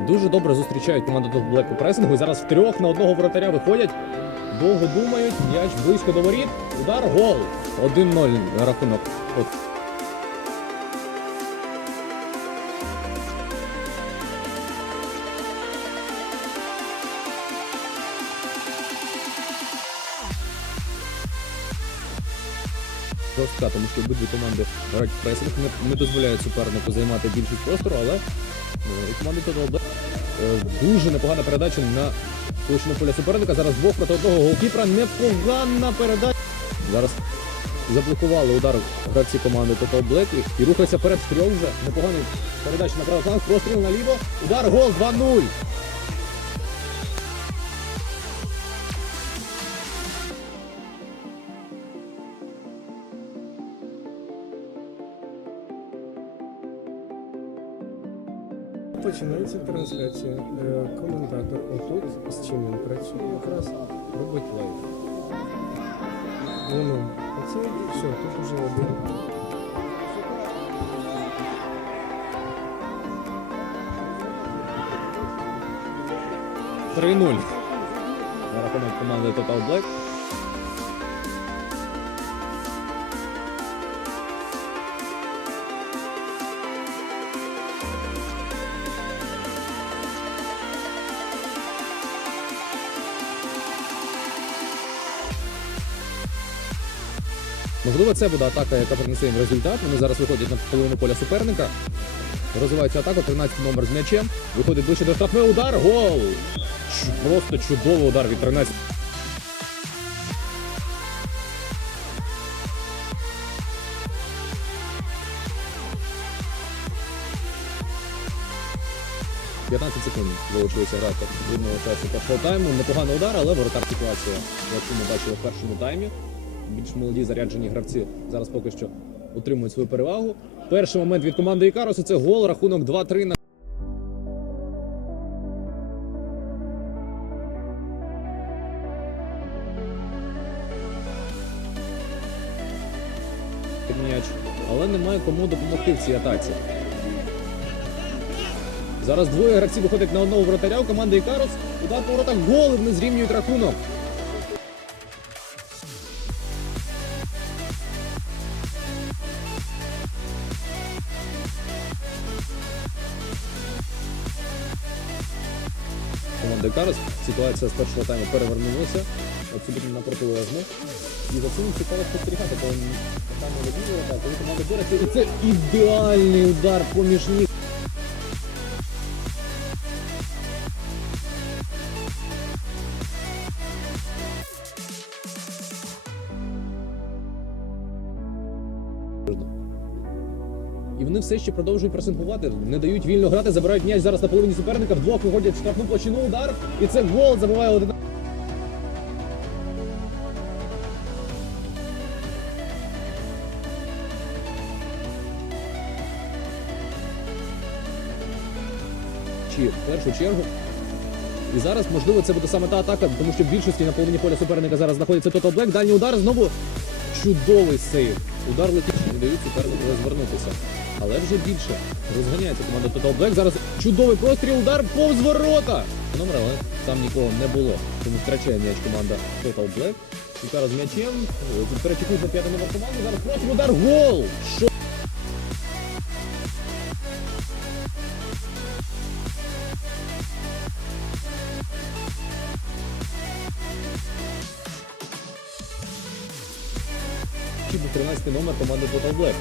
Дуже добре зустрічають команду до Блеку пресингу. Зараз в трьох на одного воротаря виходять. Довго думають, м'яч близько до воріт. Удар, гол. 1-0 рахунок. От. жорстка, тому що обидві команди грають пресинг, не, не дозволяють супернику займати більшість простору, але е, команди е, дуже непогана передача на площину поля суперника. Зараз двох проти одного голкіпера. Непогана передача. Зараз заблокували удар гравці команди Total Black і, рухається перед в трьох вже. Непоганий передач на правий фланг, простріл наліво. Удар, гол 2-0. Починається трансляція. Е, Коментатор отут, з чим він працює якраз, робить лайв. Воно. Оце все, тут уже один. – 3-0. На рахунок команди Total Black. Можливо, це буде атака, яка принесе їм результат. Вони зараз виходять на половину поля суперника. Розвивається атака, 13 номер з м'ячем. Виходить ближче до штрафного удар. Гол! Чу- Просто чудовий удар від 13. «15 секунд залишилося грати відного часу першого тайму. Непоганий удар, але воротар ситуація, яку ми бачили в першому таймі. Більш молоді заряджені гравці зараз поки що утримують свою перевагу. Перший момент від команди Ікаросу це гол, рахунок 2-3 на але немає кому допомогти в цій атаці. Зараз двоє гравців виходять на одного вратаря у команди Ікарос. Удар по воротах гол і вони зрівнюють рахунок. Ікарос. Ситуація з першого тайму перевернулася абсолютно на протилежну. І за цим цікаво спостерігати, бо там не ворота, коли команда бореться. І це ідеальний удар поміж ніг. І вони все ще продовжують пресингувати, не дають вільно грати, забирають м'яч зараз на половині суперника, вдвох виходять в штрафну площину удар, і це гол забиває один. Чи в першу чергу. І зараз, можливо, це буде саме та атака, тому що в більшості на половині поля суперника зараз знаходиться Total Black. Дальній удар знову чудовий сейв. Удар летить, не дають супернику розвернутися. Але вже більше розганяється команда Total Black. Зараз чудовий простріл, удар повз ворота. Номер, але там нікого не було. Тому втрачає м'яч команда Total Black. І з м'ячем. Перечекують на п'ятий номер команди. Зараз простріл, удар, гол! Що? Був 13 номер команди Total Black.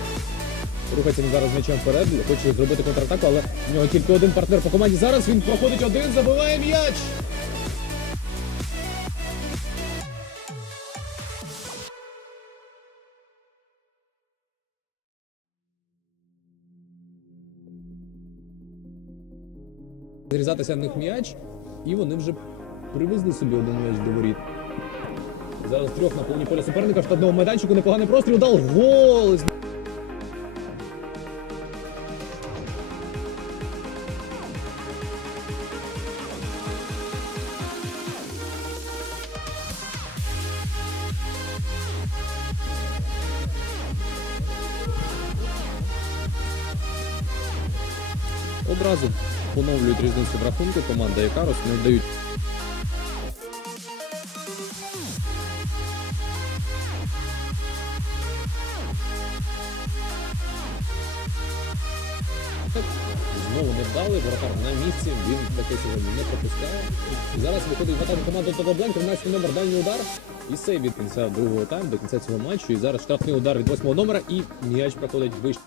Рухається він зараз м'ячем вперед, хоче зробити контратаку, але в нього тільки один партнер по команді. Зараз він проходить один, забиває м'яч. Зрізатися в них м'яч, і вони вже привезли собі один м'яч до воріт. Зараз трьох на повні поля суперника в штатному майданчику непоганий простріл дав гол. Одразу поновлюють різницю в рахунку. Команда Якарос не дають. Знову не вдали, воротар на місці, він таке сьогодні не пропускає. І зараз виходить в команду Тотобленк, 13 номер дальній удар. І сейв від кінця другого тайму, до кінця цього матчу. І зараз штрафний удар від восьмого номера і м'яч проходить вище.